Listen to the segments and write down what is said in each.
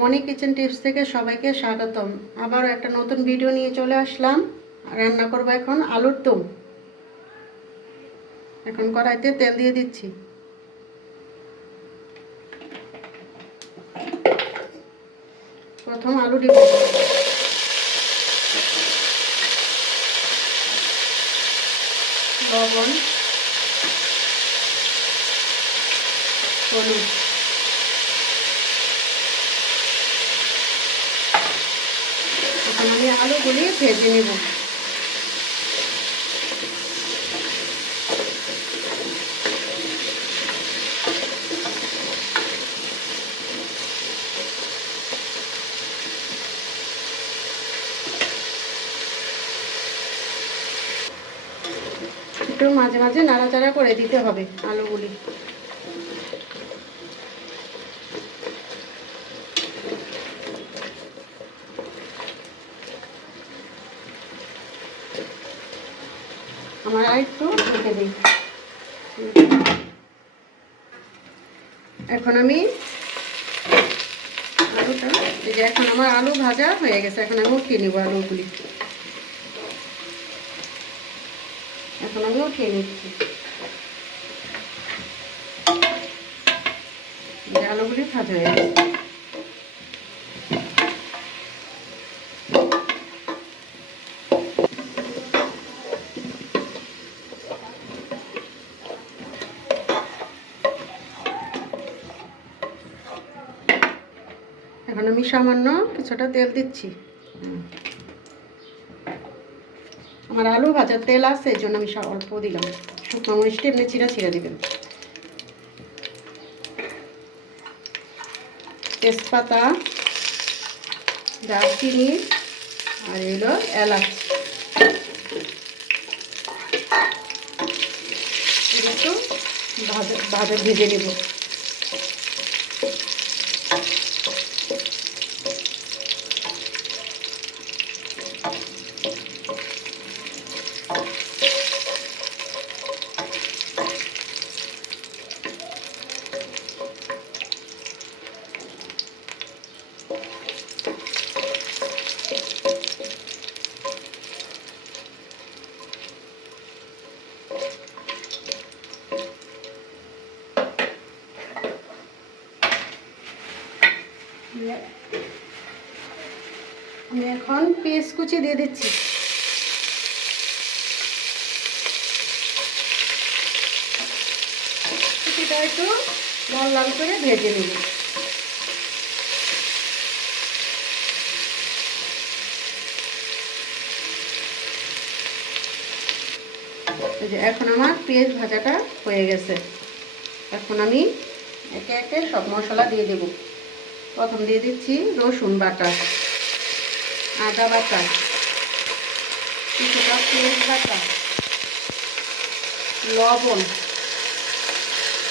মনি kitchen tips থেকে সবাইকে স্বাগতম। আবারও একটা নতুন ভিডিও নিয়ে চলে আসলাম। রান্না করব এখন আলুর দম। এখন কড়াইতে তেল দিয়ে দিচ্ছি। প্রথম আলু দিব, লবণ, হলুদ, এখন আমি আলুগুলি ভেজে নেব। একটু মাঝে মাঝে নাড়াচাড়া করে দিতে হবে আলুগুলি। আমার আরেকটু ঢেকে দিই। এখন আমি আলুটা, এই যে এখন আমার আলু ভাজা হয়ে গেছে, এখন আমি উঠিয়ে নিব আলুগুলি। এখন আমি উঠিয়ে নিচ্ছি। আলুগুলি ভাজা হয়ে গেছে। এখন আমি সামান্য কিছুটা তেল দিচ্ছি। আমার আলু ভাজার তেল আছে, এই জন্য আমি অল্প দিলাম। শুকনো মরিচটা এমনি চিরা চিরা দিবেন। তেজপাতা, দারচিনি আর এলো এলাচ, একটু ভাজা ভেজে নেব। আমি এখন পেঁয়াজ কুচি দিয়ে দিচ্ছি। কুচিটা একটু লাল লাল করে ভেজে নেব। এখন আমার পেঁয়াজ ভাজাটা হয়ে গেছে। এখন আমি একে একে সব মশলা দিয়ে দেব। প্রথম দিয়ে দিচ্ছি রসুন বাটা, আদা বাটা, কিছুটা পেঁয়াজ বাটা, লবণ,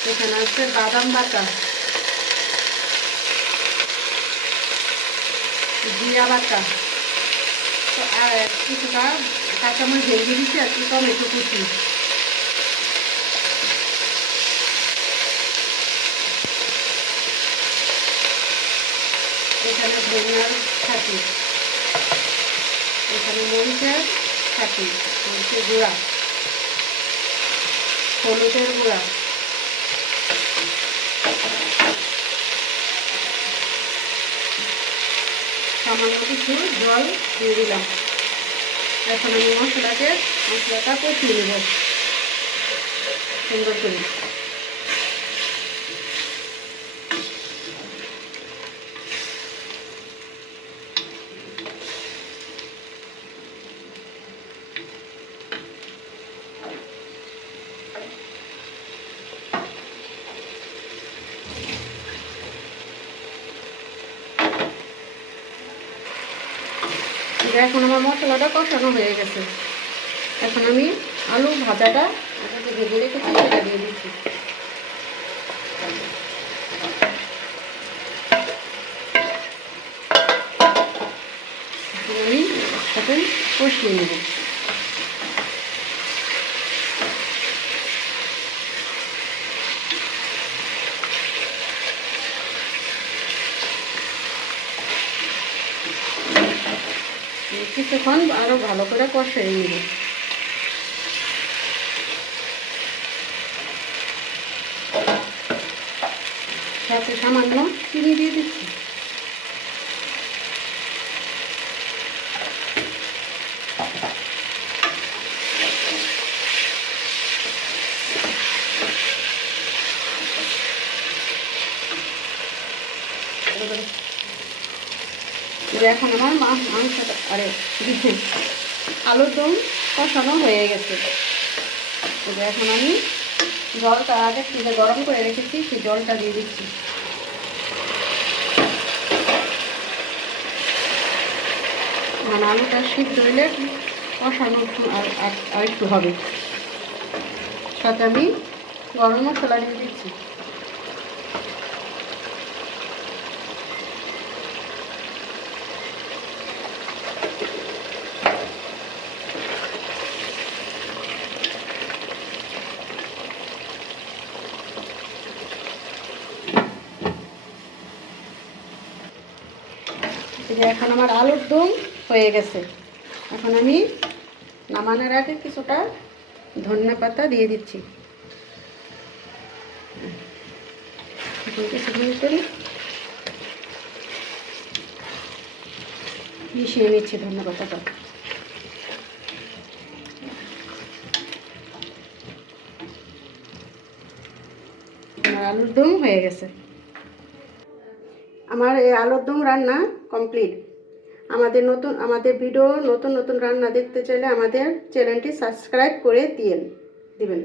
এখানে আছে বাদাম বাটা, জিরা বাটা, আর কিছুটা কাঁচামরিচ ভেজে দিচ্ছি, আর একটু টমেটো কুচি। এখানে ধনিয়ার ছাঁচি, এখানে মরিচের ছাঁচি, মরিচের গুঁড়া, হলুদের গুঁড়া, সামান্য কিছু জল দিয়ে দিলাম। এখন আমি মশলাটা কষিয়ে নেব সুন্দর করে। এখন আমার মশলাটা কষানো হয়ে গেছে। এখন আমি আলু ভাজাটা ভেজে রেখেছি সেটা দিয়ে দিচ্ছি। আমি এখন কষিয়ে নেব। কিছুক্ষণ আরও ভালো করে কষিয়ে নিব। সাথে সামান্য চিনি দিয়ে দিচ্ছি। এখন আমার মাংসটা আলুর দম কষানো হয়ে গেছে। এখন আমি জলটা আগে থেকে গরম করে রেখেছি, সেই জলটা দিয়ে দিচ্ছি। মানে আলুটা সিদ্ধ হইলে কষানো আর একটু হবে। সাথে আমি গরম মশলা দিয়ে দিচ্ছি। এখন আমার আলুর দম হয়ে গেছে। এখন আমি নামানোর আগে কিছুটা ধনিয়া পাতা দিয়ে দিচ্ছি। এখন কিছুক্ষণ করে মিশিয়ে নিচ্ছি ধনিয়া পাতাটা। আমার আলুর দম হয়ে গেছে। আমার এই আলুর দম রান্না কমপ্লিট। আমাদের ভিডিও নতুন নতুন রান্না দেখতে চাইলে আমাদের চ্যানেলটি সাবস্ক্রাইব করে দিবেন।